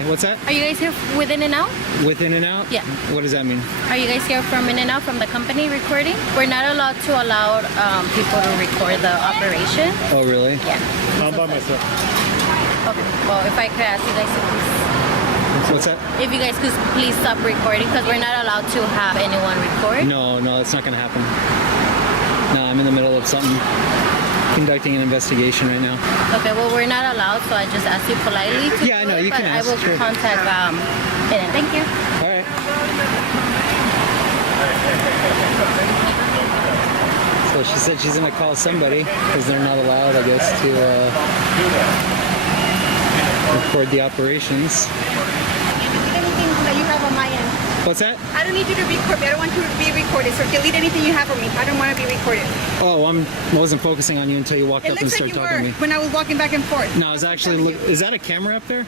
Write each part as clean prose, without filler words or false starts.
Hi, what's that? Are you guys here with In-N-Out? With In-N-Out? Yeah. What does that mean? Are you guys here from In-N-Out, from the company recording? We're not allowed to allow people to record the operation. Oh, really? Yeah. I'm by myself. Okay. Well, if I could ask you guys to please... What's that? If you guys could please stop recording, because we're not allowed to have anyone record. No, that's not going to happen. No, I'm in the middle of something. Conducting an investigation right now. Okay, well, we're not allowed, so I just asked you politely to Yeah, I know, you can ask. I will sure. contact Thank you. All right. So she said she's going to call somebody because they're not allowed, I guess, to record the operations. Anything that you have on my end. What's that? I don't need you to record me. I don't want you to be recorded. So delete anything you have of me. I don't want to be recorded. Oh, I wasn't focusing on you until you walked It up and looks like started you talking to were me. when I was walking back and forth. No, I was actually is that a camera up there?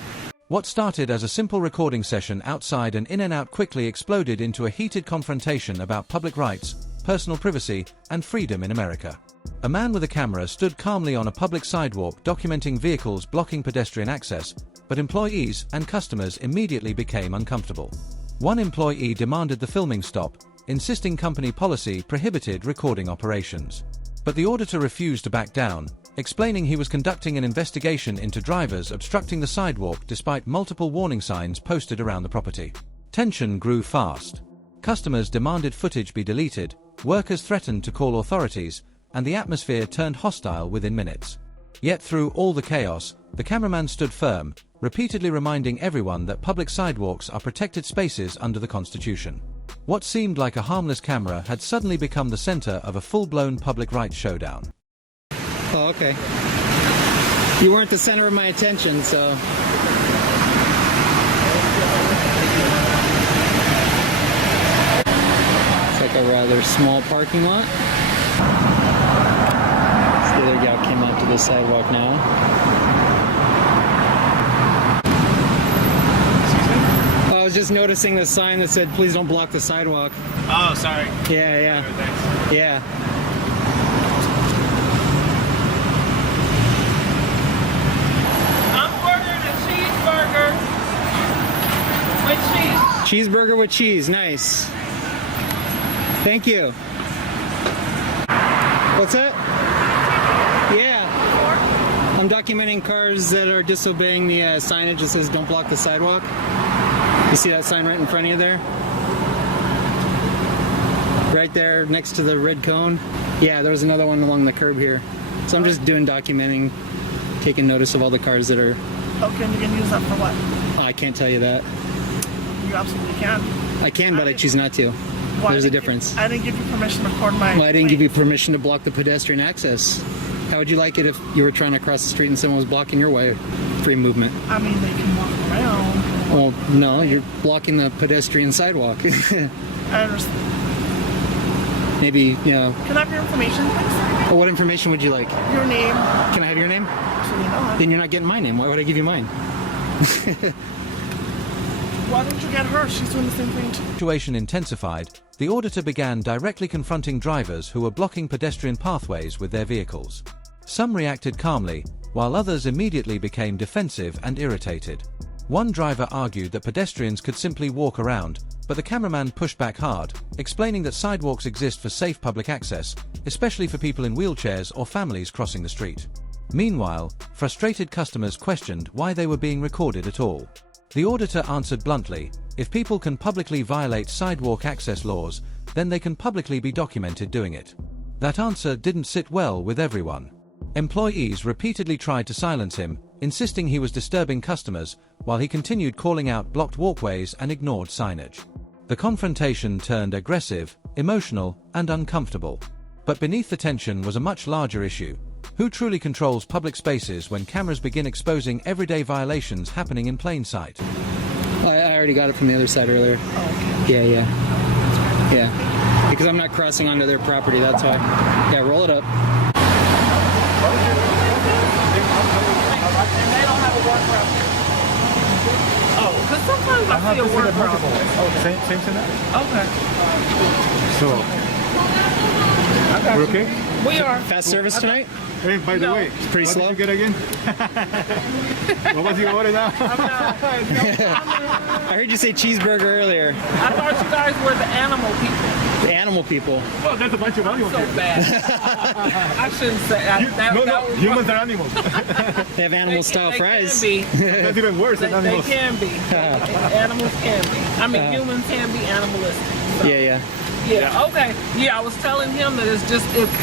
What started as a simple recording session outside an In-N-Out quickly exploded into a heated confrontation about public rights, personal privacy, and freedom in America. A man with a camera stood calmly on a public sidewalk documenting vehicles blocking pedestrian access, but employees and customers immediately became uncomfortable. One employee demanded the filming stop, insisting company policy prohibited recording operations. But the auditor refused to back down, explaining he was conducting an investigation into drivers obstructing the sidewalk despite multiple warning signs posted around the property. Tension grew fast. Customers demanded footage be deleted, workers threatened to call authorities, and the atmosphere turned hostile within minutes. Yet through all the chaos, the cameraman stood firm, repeatedly reminding everyone that public sidewalks are protected spaces under the Constitution. What seemed like a harmless camera had suddenly become the center of a full-blown public rights showdown. Oh, okay. You weren't the center of my attention, so... It's like a rather small parking lot. The other gal came out to the sidewalk now. I was just noticing the sign that said, please don't block the sidewalk. Oh, sorry. Yeah. Thanks. Yeah. Cheeseburger with cheese, nice. Thank you. What's that? Yeah. I'm documenting cars that are disobeying the signage that says don't block the sidewalk. You see that sign right in front of you there? Right there next to the red cone. Yeah, there was another one along the curb here. So I'm just documenting, taking notice of all the cars that are... Okay, and you can use that for what? I can't tell you that. You absolutely can. I can, but I choose not to. There's a difference. I didn't give you permission to record my... Well, I didn't give you permission to block the pedestrian access. How would you like it if you were trying to cross the street and someone was blocking your way? Free movement. I mean, they can walk around. Well, no, you're blocking the pedestrian sidewalk. I understand. Maybe, you know... Can I have your information, please? Well, what information would you like? Your name. Can I have your name? Actually, no. Then you're not getting my name. Why would I give you mine? Why don't you get her? She's doing the same thing too. The situation intensified. The auditor began directly confronting drivers who were blocking pedestrian pathways with their vehicles. Some reacted calmly, while others immediately became defensive and irritated. One driver argued that pedestrians could simply walk around, but the cameraman pushed back hard, explaining that sidewalks exist for safe public access, especially for people in wheelchairs or families crossing the street. Meanwhile, frustrated customers questioned why they were being recorded at all. The auditor answered bluntly, if people can publicly violate sidewalk access laws, then they can publicly be documented doing it. That answer didn't sit well with everyone. Employees repeatedly tried to silence him, insisting he was disturbing customers, while he continued calling out blocked walkways and ignored signage. The confrontation turned aggressive, emotional, and uncomfortable. But beneath the tension was a much larger issue. Who truly controls public spaces when cameras begin exposing everyday violations happening in plain sight? I already got it from the other side earlier. Oh, okay. Yeah. Because I'm not crossing onto their property, that's why. Yeah, roll it up. And they don't have a workaround. Oh, because sometimes I see a workaround. Oh, same to that? Okay. So, we're okay? We are. Fast service tonight? Hey, by the No. way, pretty what slow? did you get again? What was your order now? I heard you say cheeseburger earlier. I thought you guys were the animal people. The animal people. Well, there's a bunch of animals So here. bad. I shouldn't say that. No, humans are animals. They have animal-style fries. Can be. That's even worse They, than they animals. can be. Animals can be. I mean, humans can be animalistic. So, Yeah. yeah. Okay. Yeah, I was telling him that it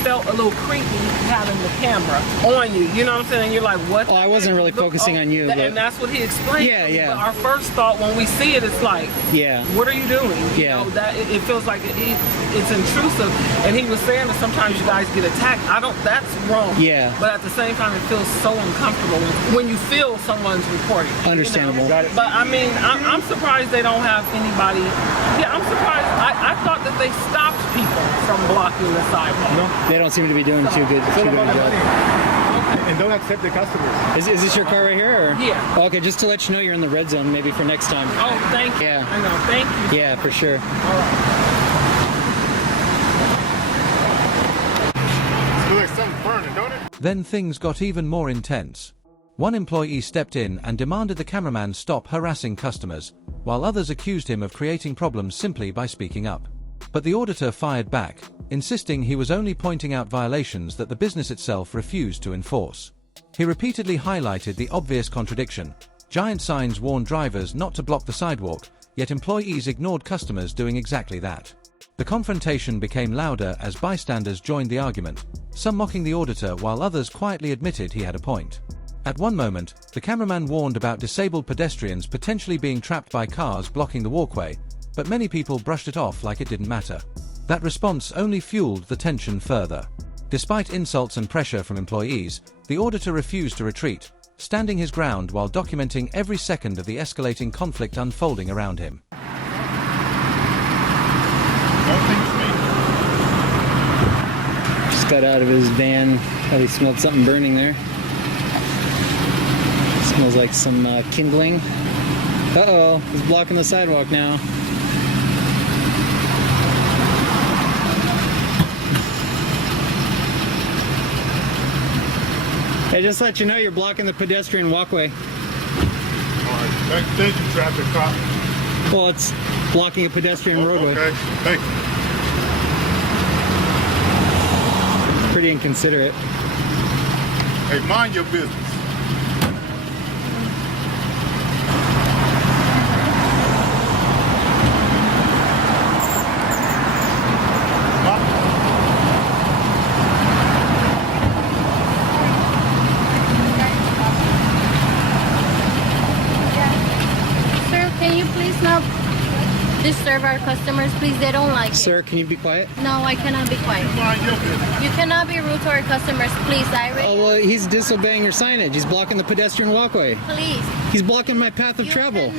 felt a little creepy having the camera on you. You know what I'm saying? You're like, what? Oh, I wasn't really focusing on you, but- And that's what he explained. Yeah, to me. yeah. But our first thought when we see it, it's like, Yeah. what are you doing? You Yeah. know, that it feels like it's intrusive. And he was saying that sometimes you guys get attacked. That's wrong. Yeah. But at the same time, it feels so uncomfortable when you feel someone's recording. you know? Understandable. Got it. But I mean, I'm surprised they don't have anybody. Yeah, I'm surprised. I thought that they stopped people from blocking the sidewalk. No. They don't seem to be doing too good It's all a about the job. money. And don't accept the customers. Is this your car right here? Or? Yeah. Oh, okay, just to let you know you're in the red zone, maybe for next time. Oh, thank you. Yeah. I know. Thank you. Yeah, for sure. It looks like something's burning, don't it? Then things got even more intense. One employee stepped in and demanded the cameraman stop harassing customers, while others accused him of creating problems simply by speaking up. But the auditor fired back, insisting he was only pointing out violations that the business itself refused to enforce. He repeatedly highlighted the obvious contradiction. Giant signs warned drivers not to block the sidewalk, yet employees ignored customers doing exactly that. The confrontation became louder as bystanders joined the argument, some mocking the auditor while others quietly admitted he had a point. At one moment, the cameraman warned about disabled pedestrians potentially being trapped by cars blocking the walkway, but many people brushed it off like it didn't matter. That response only fueled the tension further. Despite insults and pressure from employees, the auditor refused to retreat, standing his ground while documenting every second of the escalating conflict unfolding around him. Just got out of his van. Probably smelled something burning there. Smells like some kindling. Uh-oh, he's blocking the sidewalk now. Hey, just let you know you're blocking the pedestrian walkway. All right. Thank you, traffic cop. Well, it's blocking a pedestrian roadway. Okay, thank you. Pretty inconsiderate. Hey, mind your business. Sir, can you please not disturb our customers? Please, they don't like it. Sir, can you be quiet? No, I cannot be quiet. Mind your business. You cannot be rude to our customers, please. Oh, well, he's disobeying your signage. He's blocking the pedestrian walkway. Please. He's blocking my path of travel.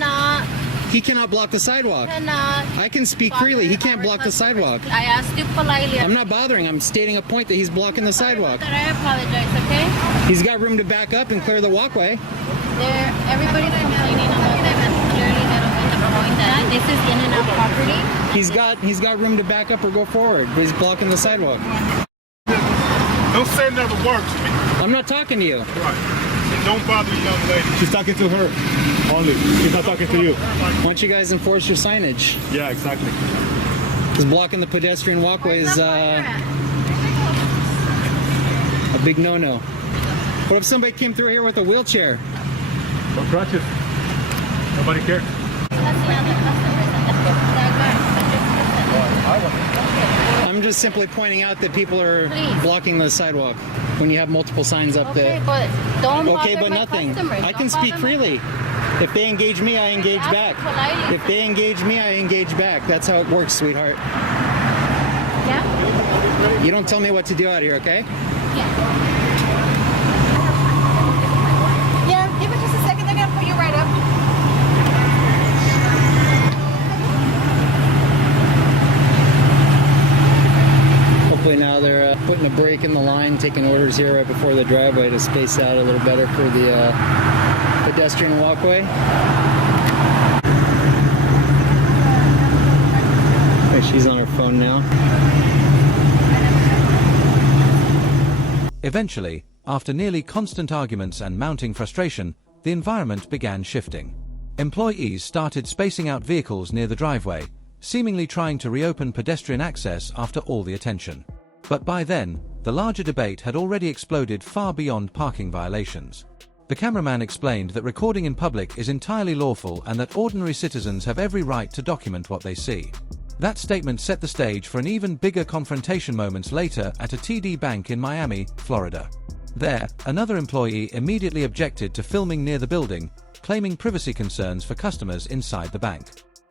He cannot block the sidewalk. I can speak freely. He can't block the sidewalk. I asked you politely. I'm not bothering. I'm stating a point that he's blocking the sidewalk. That I apologize, okay? He's got room to back up and clear the walkway. Everybody's complaining about that. Clearly, they don't get the point that this is in and out property. He's got room to back up or go forward, but he's blocking the sidewalk. Don't say another word to me. I'm not talking to you. Right. And don't bother the young lady. She's talking to her only. She's not talking to you. Why don't you guys enforce your signage? Yeah, exactly. Because blocking the pedestrian walkway is a big no-no. What if somebody came through here with a wheelchair? Or crutches. Nobody cares. I'm just simply pointing out that people are blocking the sidewalk when you have multiple signs up Okay, there. but don't Okay, bother but my nothing. customers. I Don't can speak bother my- freely. If they engage me, I engage Ask back. politely. If they engage me, I engage back. That's how it works, sweetheart. Yeah? You don't tell me what to do out here, okay? Yeah, give it just a second. They're gonna put you right up. Hopefully now they're putting a break in the line, taking orders here right before the driveway to space out a little better for the pedestrian walkway. Okay, she's on her phone now. Eventually, After nearly constant arguments and mounting frustration, the environment began shifting. Employees started spacing out vehicles near the driveway, seemingly trying to reopen pedestrian access after all the attention. But by then, the larger debate had already exploded far beyond parking violations. The cameraman explained that recording in public is entirely lawful and that ordinary citizens have every right to document what they see. That statement set the stage for an even bigger confrontation moments later at a TD Bank in Miami, Florida. There, another employee immediately objected to filming near the building, claiming privacy concerns for customers inside the bank.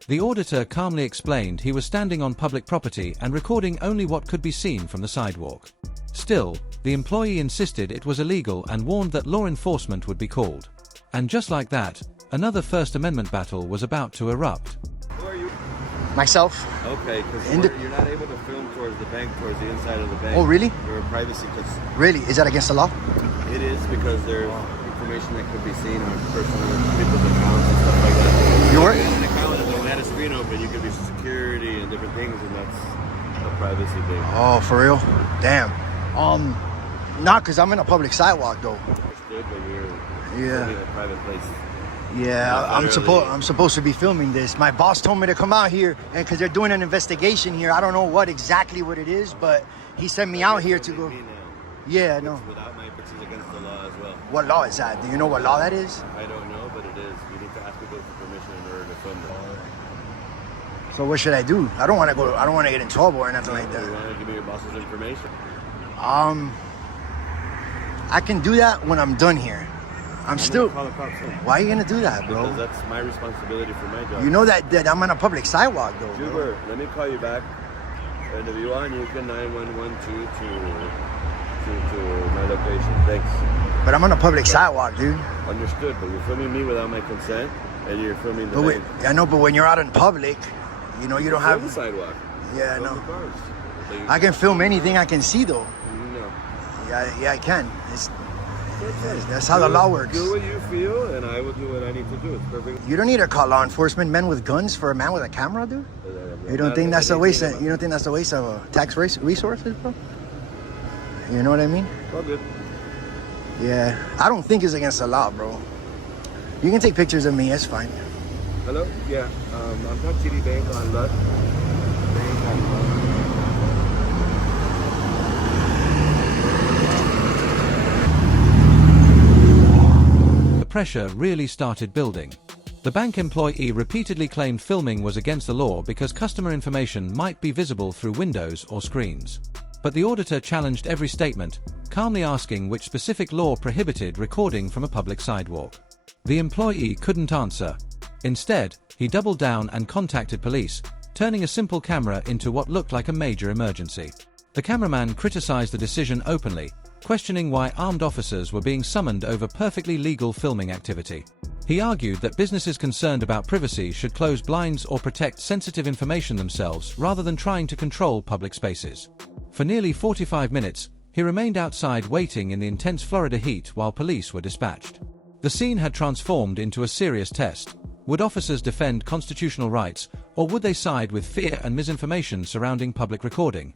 The auditor calmly explained he was standing on public property and recording only what could be seen from the sidewalk. Still, the employee insisted it was illegal and warned that law enforcement would be called. And just like that, another First Amendment battle was about to erupt. Who are you? Myself. Okay, because you're not able to film towards the bank, towards the inside of the bank. Oh, really? You're a privacy. Really? Is that against the law? It is, because there's information that could be seen on personal people's accounts and stuff like that. Your? An account, and when we had a screen open, you could be security and different things, and that's a privacy thing. Oh, for real? Damn. Not because I'm in a public sidewalk though. Understood, but we're in a private place. Yeah, I'm supposed to be filming this. My boss told me to come out here, and because they're doing an investigation here. I don't know what it is, but he sent me out here to go. Yeah, no. Without my it's against the law as well. What law is that? Do you know what law that is? I don't know, but it is. You need to ask people for permission in order to film that. So what should I do? I don't want to get in trouble or nothing like that. You want to give me your boss's information? I can do that when I'm done here. I'm still. Call the cops. Why are you gonna do that, bro? Because that's my responsibility for my job. You know that I'm on a public sidewalk, though. Juba, let me call you back. And if you want, you can 911 to my location. Thanks. But I'm on a public sidewalk, dude. Understood, but you're filming me without my consent, and you're filming the bank. I know, but when you're out in public, you know, you don't have the sidewalk. Yeah, I know. The cars. I can film anything I can see, though. No. Yeah, I can. That's how the law works. Do what you feel, and I will do what I need to do. It's perfect. You don't need to call law enforcement men with guns for a man with a camera, dude. You don't think that's a waste? You don't think that's a waste of tax resources, bro? You know what I mean? All good. Yeah, I don't think it's against the law, bro. You can take pictures of me. It's fine. Hello? Yeah. I'm from TD Bank on Lutz. Pressure really started building. The bank employee repeatedly claimed filming was against the law because customer information might be visible through windows or screens. But the auditor challenged every statement, calmly asking which specific law prohibited recording from a public sidewalk. The employee couldn't answer. Instead, he doubled down and contacted police, turning a simple camera into what looked like a major emergency. The cameraman criticized the decision openly, questioning why armed officers were being summoned over perfectly legal filming activity. He argued that businesses concerned about privacy should close blinds or protect sensitive information themselves rather than trying to control public spaces. For nearly 45 minutes, he remained outside waiting in the intense Florida heat while police were dispatched. The scene had transformed into a serious test. Would officers defend constitutional rights, or would they side with fear and misinformation surrounding public recording?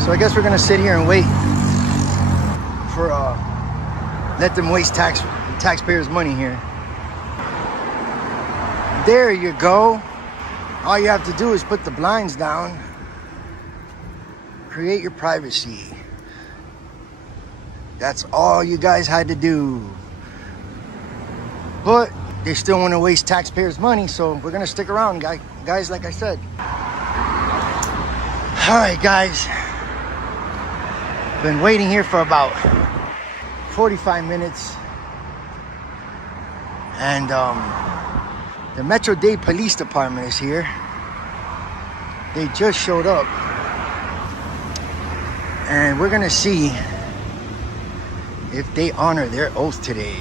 So I guess we're gonna sit here and wait for let them waste taxpayers' money here. There you go. All you have to do is put the blinds down. Create your privacy. That's all you guys had to do. But they still want to waste taxpayers' money, so we're gonna stick around, guys, like I said. All right, guys. Been waiting here for about 45 minutes. And the Metro-Dade Police Department is here. They just showed up. And we're gonna see if they honor their oath today.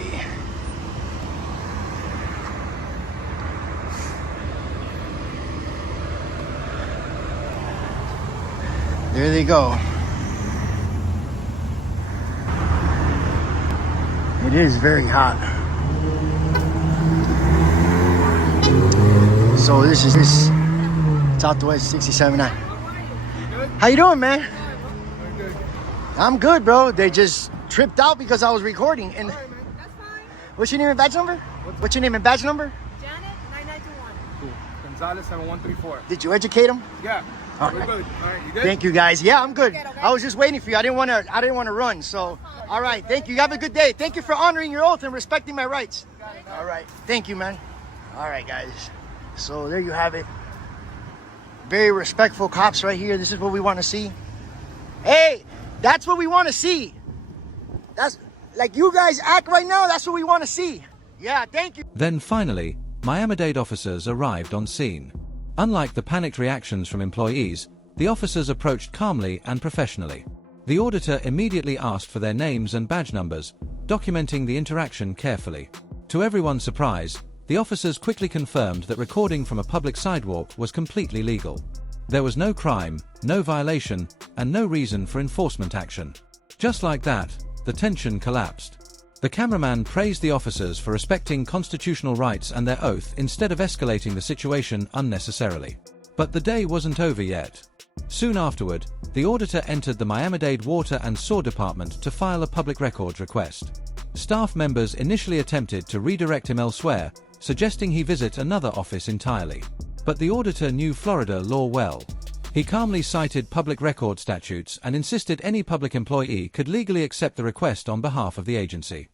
There they go. It is very hot. So this is Southwest 67. How you doing, man? I'm good, bro. They just tripped out because I was recording. And That's fine. what's your name and badge number? What's your name and badge number? Janet, 9921. Gonzalez 7134. Did you educate them? Yeah. All We're right. good. All right, you good? Thank you, guys. Yeah, I'm good. Okay, okay. I was just waiting for you. I didn't want to run. So, all right. Thank you. You have a good day. Thank you for honoring your oath and respecting my rights. All right. Thank you, man. All right, guys. So there you have it. Very respectful cops right here. This is what we want to see. Hey, that's what we want to see. That's like you guys act right now. That's what we want to see. Yeah, thank you. Then finally, Miami-Dade officers arrived on scene. Unlike the panicked reactions from employees, the officers approached calmly and professionally. The auditor immediately asked for their names and badge numbers, documenting the interaction carefully. To everyone's surprise, the officers quickly confirmed that recording from a public sidewalk was completely legal. There was no crime, no violation, and no reason for enforcement action. Just like that, the tension collapsed. The cameraman praised the officers for respecting constitutional rights and their oath instead of escalating the situation unnecessarily. But the day wasn't over yet. Soon afterward, the auditor entered the Miami-Dade Water and Sewer Department to file a public records request. Staff members initially attempted to redirect him elsewhere, suggesting he visit another office entirely. But the auditor knew Florida law well. He calmly cited public record statutes and insisted any public employee could legally accept the request on behalf of the agency.